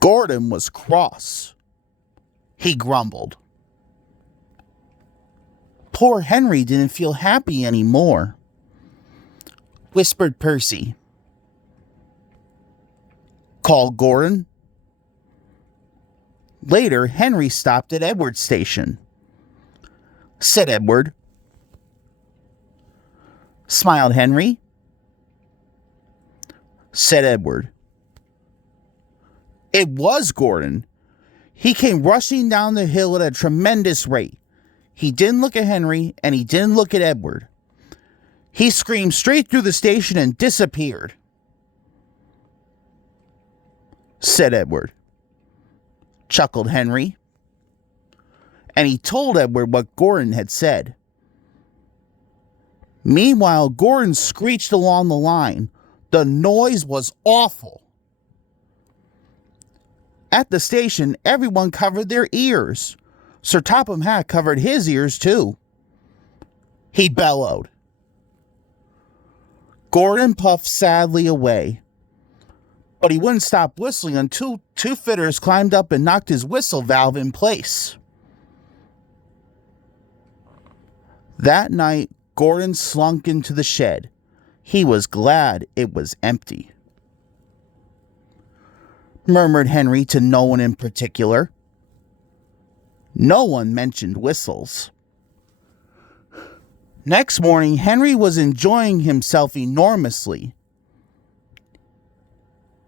Gordon was cross. He grumbled. Poor Henry didn't feel happy anymore, whispered Percy. Called Gordon. Later, Henry stopped at Edward's station. Said Edward. Smiled Henry. Said Edward. It was Gordon. He came rushing down the hill at a tremendous rate. He didn't look at Henry, and he didn't look at Edward. He screamed straight through the station and disappeared. Said Edward. Chuckled Henry. And he told Edward what Gordon had said. Meanwhile, Gordon screeched along the line. The noise was awful. At the station, everyone covered their ears. Sir Topham Hatt covered his ears too. He bellowed. Gordon puffed sadly away. But he wouldn't stop whistling until two fiddlers climbed up and knocked his whistle valve in place. That night, Gordon slunk into the shed. He was glad it was empty. Murmured Henry to no one in particular. No one mentioned whistles. Next morning, Henry was enjoying himself enormously.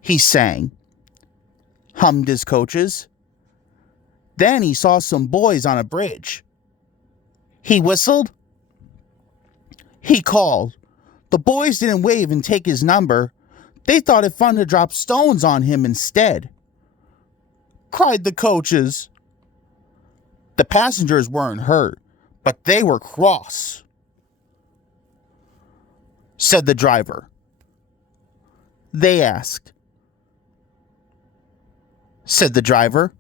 He sang, hummed his coaches. Then he saw some boys on a bridge. He whistled. He called. The boys didn't wave and take his number. They thought it fun to drop stones on him instead. Cried the coaches. The passengers weren't hurt, but they were cross. Said the driver. They asked. Said the driver.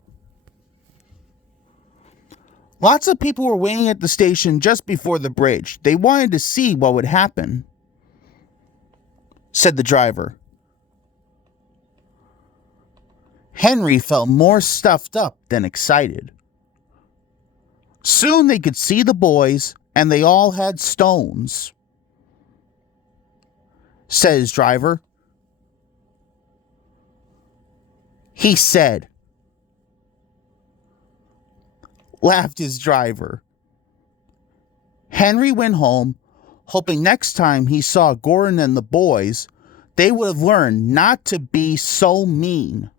Lots of people were waiting at the station just before the bridge. They wanted to see what would happen. Said the driver. Henry felt more stuffed up than excited. Soon they could see the boys, and they all had stones. Said his driver. He said. Laughed his driver. Henry went home, hoping next time he saw Gordon and the boys, they would have learned not to be so mean.